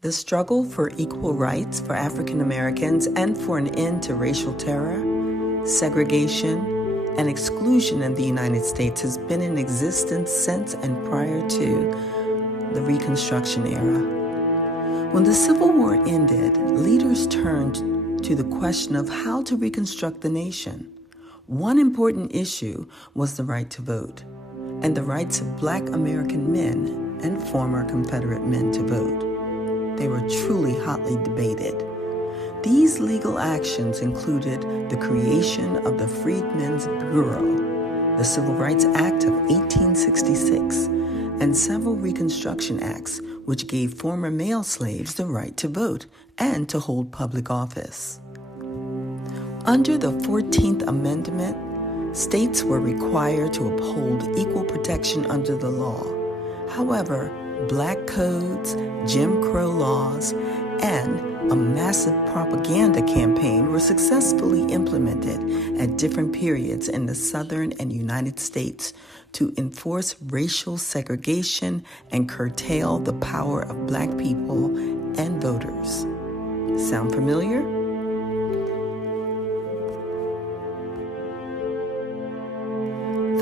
The struggle for equal rights for African Americans and for an end to racial terror, segregation, and exclusion in the United States has been in existence since and prior to the Reconstruction era. When the Civil War ended, leaders turned to the question of how to reconstruct the nation. One important issue was the right to vote and the rights of Black American men and former Confederate men to vote. They were truly hotly debated. These legal actions included the creation of the Freedmen's Bureau, the Civil Rights Act of 1866, and several Reconstruction Acts, which gave former male slaves the right to vote and to hold public office. Under the 14th Amendment, states were required to uphold equal protection under the law. However, Black codes, Jim Crow laws, and a massive propaganda campaign were successfully implemented at different periods in the Southern and United States to enforce racial segregation and curtail the power of Black people and voters. Sound familiar?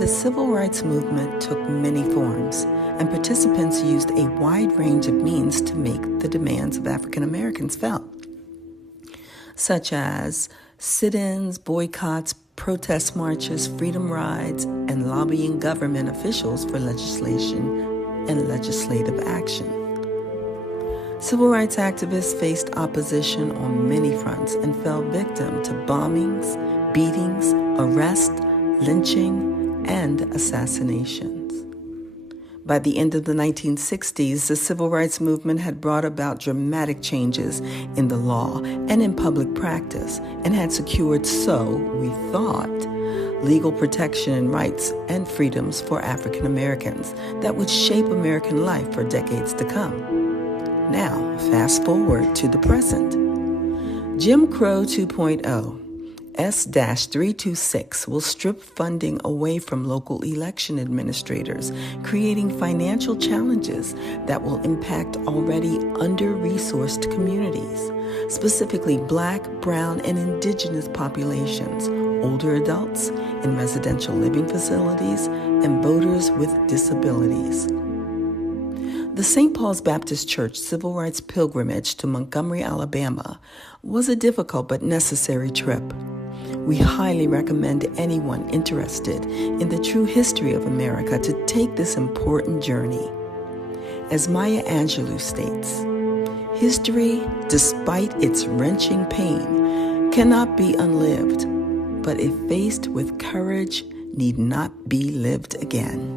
The civil rights movement took many forms, and participants used a wide range of means to make the demands of African Americans felt, such as sit-ins, boycotts, protest marches, freedom rides, and lobbying government officials for legislation and legislative action. Civil rights activists faced opposition on many fronts and fell victim to bombings, beatings, arrest, lynching, and assassinations. By the end of the 1960s, the civil rights movement had brought about dramatic changes in the law and in public practice and had secured, so we thought, legal protection and rights and freedoms for African Americans that would shape American life for decades to come. Now, fast forward to the present. Jim Crow 2.0 S-326 will strip funding away from local election administrators, creating financial challenges that will impact already under-resourced communities, specifically Black, Brown, and Indigenous populations, older adults in residential living facilities, and voters with disabilities. The St. Paul's Baptist Church Civil Rights Pilgrimage to Montgomery, Alabama was a difficult but necessary trip. We highly recommend anyone interested in the true history of America to take this important journey. As Maya Angelou states, history, despite its wrenching pain, cannot be unlived, but if faced with courage, need not be lived again.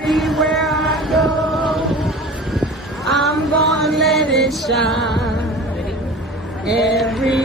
Everywhere I go, I'm gonna let it shine. Every